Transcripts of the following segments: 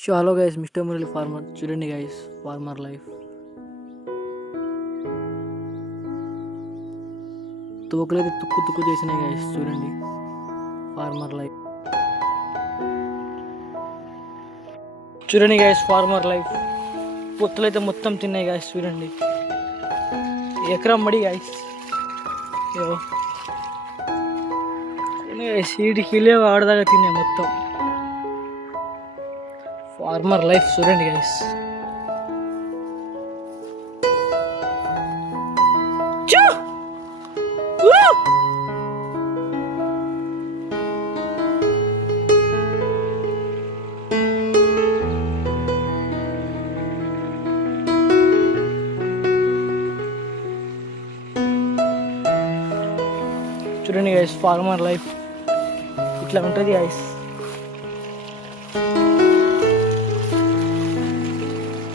So hello guys, mister Murali farmer. చూడండి guys, farmer life. తోకలైతే తుక్కు తుక్కు చేసినాయి గైస్. చూడండి ఫార్మర్ లైఫ్. చూడండి గైస్, ఫార్మర్ లైఫ్. పొత్తులైతే మొత్తం తిన్నాయి గైస్. చూడండి ఎకరం మడి గైస్. సీడికి ఆడదాకా తిన్నాయి మొత్తం. ఫార్మర్ లైఫ్ చూడండి గైస్. చూడండి గైస్, ఫార్మర్ లైఫ్ ఇట్లా ఉంటుంది గైస్.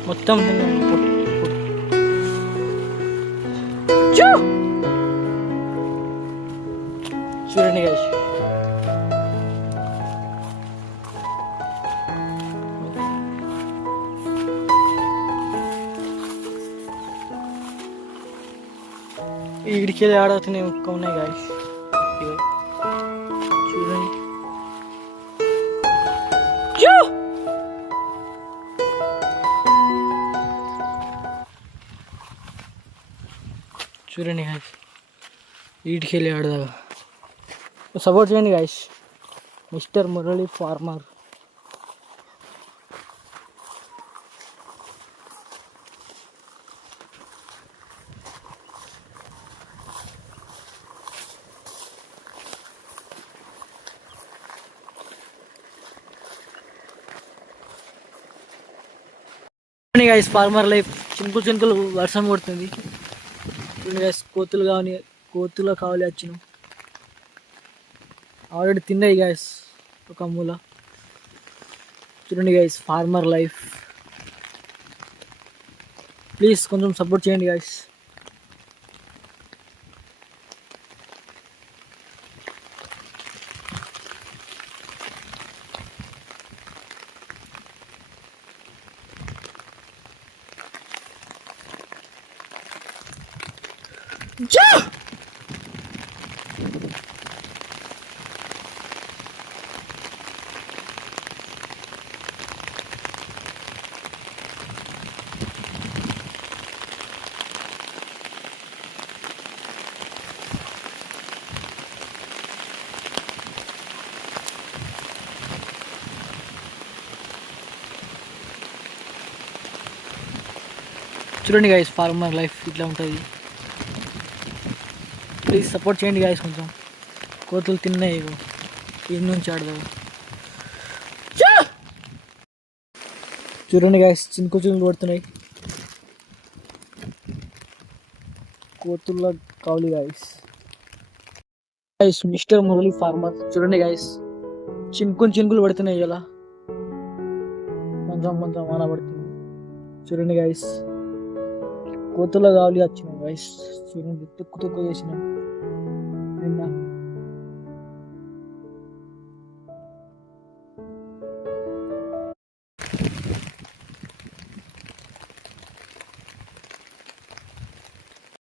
మొత్తం చూడండి గైస్. ఈడికెళ్ళి ఆడుతున్నాయి ఒక్క ఉన్నాయి గాయస్. చూడండి చూడండి గాయస్, ఈడికెళ్ళి ఆడదాగా. సపోర్ట్ చేయండి గాయస్, మిస్టర్ మురళి ఫార్మర్. చూడండి గాయస్, ఫార్మర్ లైఫ్. చినుకులు చినుకులు వర్షం కొడుతుంది. చూడండి గాయస్, కోతులు కావాలి వచ్చినాం. ఆల్రెడీ తిన్నాయి గాయస్ ఒక మూల. చూడండి గాయస్, ఫార్మర్ లైఫ్. ప్లీజ్ కొంచెం సపోర్ట్ చేయండి గాయస్. చూడండి గాయస్, ఫార్మర్ లైఫ్ ఇట్లా ఉంటుంది. ప్లీజ్ సపోర్ట్ చేయండి గాయస్. కొంచెం కోతులు తిన్నాయి ఇంటి నుంచి ఆడదాం. చూడండి గాయస్, చినుకులు పడుతున్నాయి. కోతుల కావాలి గాయస్. Mister Murali farmer. చూడండి గాయస్, చినుకులు పడుతున్నాయి. ఇలా కొంచెం కొంచెం వాన పడుతుంది. చూడండి గాయస్, కోతుల కావాలి వచ్చినాయి గాయస్. చూడండి తుక్కు చేసినాం నిన్న.